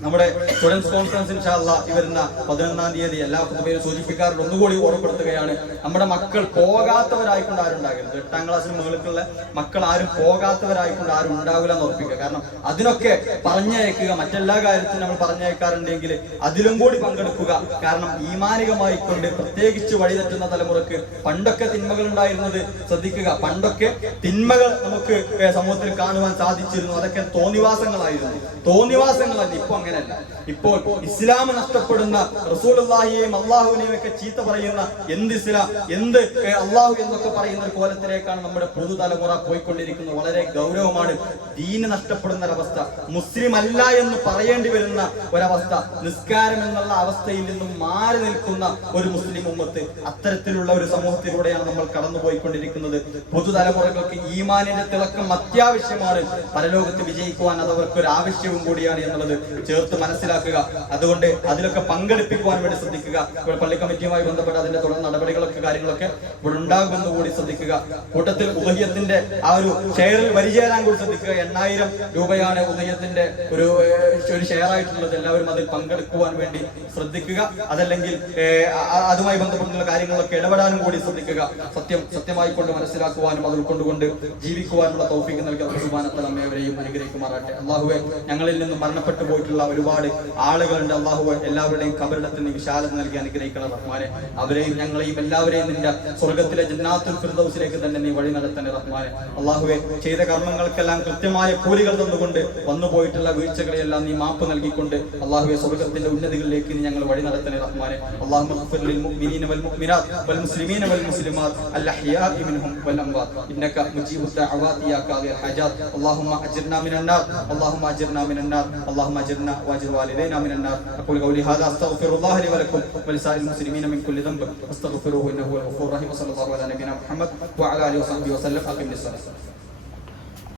നമ്മുടെ സ്റ്റുഡൻസ് കോൺഫറൻസ് ഇൻഷാ അല്ലാഹ് ഈ വരുന്ന 11-ാം തീയതി എല്ലാ ഖുതുബയിലും സൂചിപ്പിക്കാറുണ്ട്. ഒന്നുകൂടി ഓർമ്മപ്പെടുത്തുകയാണ്, നമ്മുടെ മക്കൾ പോകാത്തവരായിക്കൊണ്ട് ആരും ഉണ്ടാകരുത്. 8-ാം ക്ലാസ്സിന് മുകളിലുള്ള മക്കൾ ആരും പോകാത്തവരായിക്കൊണ്ട് ആരും ഉണ്ടാവില്ല എന്ന് ഉറപ്പിക്കുക. കാരണം അതിനൊക്കെ പറഞ്ഞയക്കുക, മറ്റെല്ലാ കാര്യത്തിനും നമ്മൾ പറഞ്ഞയക്കാറുണ്ടെങ്കിൽ അതിലും കൂടി പങ്കെടുക്കുക. കാരണം ഈമാനികമായിക്കൊണ്ട് പ്രത്യേകിച്ച് വഴിതെറ്റുന്ന തലമുറക്ക് പണ്ടൊക്കെ തിന്മകൾ ഉണ്ടായിരുന്നത് ശ്രദ്ധിക്കുക. പണ്ടൊക്കെ തിന്മകൾ നമുക്ക് സമൂഹത്തിൽ കാണുവാൻ സാധിച്ചിരുന്നു, അതൊക്കെ തോന്നിവാസങ്ങളായിരുന്നു. ഇപ്പൊ അങ്ങനെയല്ല. ഇപ്പോൾ ഇസ്ലാം നഷ്ടപ്പെടുന്ന, റസൂലുള്ളാഹിയെയും അള്ളാഹുവിനെയും ഒക്കെ ചീത്ത പറയുന്ന, എന്ത് ഇസ്ലാം എന്ത് അള്ളാഹു എന്നൊക്കെ പറയുന്ന ഒരു കോലത്തിലേക്കാണ് നമ്മുടെ പുതുതലമുറ പോയിക്കൊണ്ടിരിക്കുന്നത്. വളരെ ഗൗരവമാണ്. ദീന് നഷ്ടപ്പെടുന്ന ഒരവസ്ഥ, മുസ്ലിം അല്ല എന്ന് പറയേണ്ടി വരുന്ന ഒരവസ്ഥ, നിസ്കാരം എന്നുള്ള അവസ്ഥയിൽ നിന്നും മാറി നിൽക്കുന്ന ഒരു മുസ്ലിം ഉമ്മത്ത്, അത്തരത്തിലുള്ള ഒരു സമൂഹത്തിലൂടെയാണ് നമ്മൾ കടന്നുപോയിക്കൊണ്ടിരിക്കുന്നത്. പുതുതലമുറകൾക്ക് ഈമാനിന്റെ തിളക്കം അത്യാവശ്യമാണ്. പരലോകത്ത് വിജയിക്കുവാൻ അത് അവർക്ക് ഒരു ആവശ്യവും കൂടിയാണ് എന്നുള്ളത് ചേർത്ത് മനസ്സിലാക്കുക. അതുകൊണ്ട് അതിലൊക്കെ പങ്കെടുപ്പിക്കുവാൻ വേണ്ടി ശ്രദ്ധിക്കുക. ഇപ്പോൾ പള്ളി കമ്മിറ്റിയുമായി ബന്ധപ്പെട്ട അതിന്റെ തുടർ നടപടികളൊക്കെ കാര്യങ്ങളൊക്കെ ഇവിടെ ഉണ്ടാകുമെന്ന് കൂടി ശ്രദ്ധിക്കുക. കൂട്ടത്തിൽ ഉദയത്തിന്റെ ആ ഒരു ഷെയറിൽ വരിചേരാൻ കൂടി ശ്രദ്ധിക്കുക. 8,000 രൂപയാണ് ഉദയത്തിന്റെ ഒരു ഷെയർ ആയിട്ടുള്ളത്. എല്ലാവരും അതിൽ പങ്കെടുക്കുവാൻ വേണ്ടി ശ്രദ്ധിക്കുക. അതല്ലെങ്കിൽ അതുമായി ബന്ധപ്പെട്ടുള്ള കാര്യങ്ങളൊക്കെ ഇടപെടാനും കൂടി ശ്രദ്ധിക്കുക. സത്യമായി കൊണ്ട് മനസ്സിലാക്കുവാനും അത് ഉൾക്കൊണ്ടുകൊണ്ട് ജീവിക്കുവാനുള്ള തൗഫീഖ് നൽകി സുബ്ഹാനഹു വ തആല നമ്മെവരെയും അനുഗ്രഹിക്കുമാറാകട്ടെ. അല്ലാഹുവേ, ഞങ്ങളിൽ നിന്ന് മരണപ്പെട്ടു പോയിട്ടുള്ള ഒരുപാട് ആളുകളുണ്ട്. അല്ലാഹുവേ, എല്ലാവരുടെയും ഖബറിടത്തിന് വിശാലത നൽകി അനുഗ്രഹിക്കണം റഹ്മാനെ. അവരെയും ഞങ്ങളെയും എല്ലാവരെയും നിന്റെ സ്വർഗ്ഗത്തിലെ ജന്നാത്തുൽ ഫിർദൗസിലേക്ക് തന്നെ നീ വഴി നടത്തണേ റഹ്മാനെ. അല്ലാഹുവേ, ചെയ്ത കർമ്മങ്ങൾക്കെല്ലാം കൃത്യമായ കൂലികൾ തന്നുകൊണ്ട് വന്നുപോയിട്ടുള്ള വീഴ്ചകളെല്ലാം നീ മാപ്പ് നൽകിക്കൊണ്ട് അല്ലാഹുവേ സ്വർഗ്ഗത്തിന്റെ ഉന്നതികളിലേക്ക് നീ ഞങ്ങൾ വഴി നടത്തണേ റഹ്മാനെ. അല്ലാഹുമ്മ ഗ്ഫിർ ലിൽ മുഅ്മിനീന വൽ മുഅ്മിനാത്ത് വൽ മുസ്ലിമീന വൽ മുസ്ലിമാത്ത് അൽ അഹ്യാഇ മിൻഹും വൽ അംവാത്ത് ഇന്നക മുജീബുദ് ദഅവാതി യാ ഖാദിൽ ഹജാത്ത്. അല്ലാഹുമ്മ അജ്ർനാ മിനൻ നാർ, അല്ലാഹുമ്മ അജ്ർനാ മിനൻ നാർ, اللهم اجرنا واجر والدينا من النار. اقول قولي هذا استغفر الله لي ولكم ولسائر المسلمين من كل ذنب فاستغفروه انه هو الغفور الرحيم. صلى الله على نبينا محمد وعلى اله وصحبه وسلم. اقم الصلاه.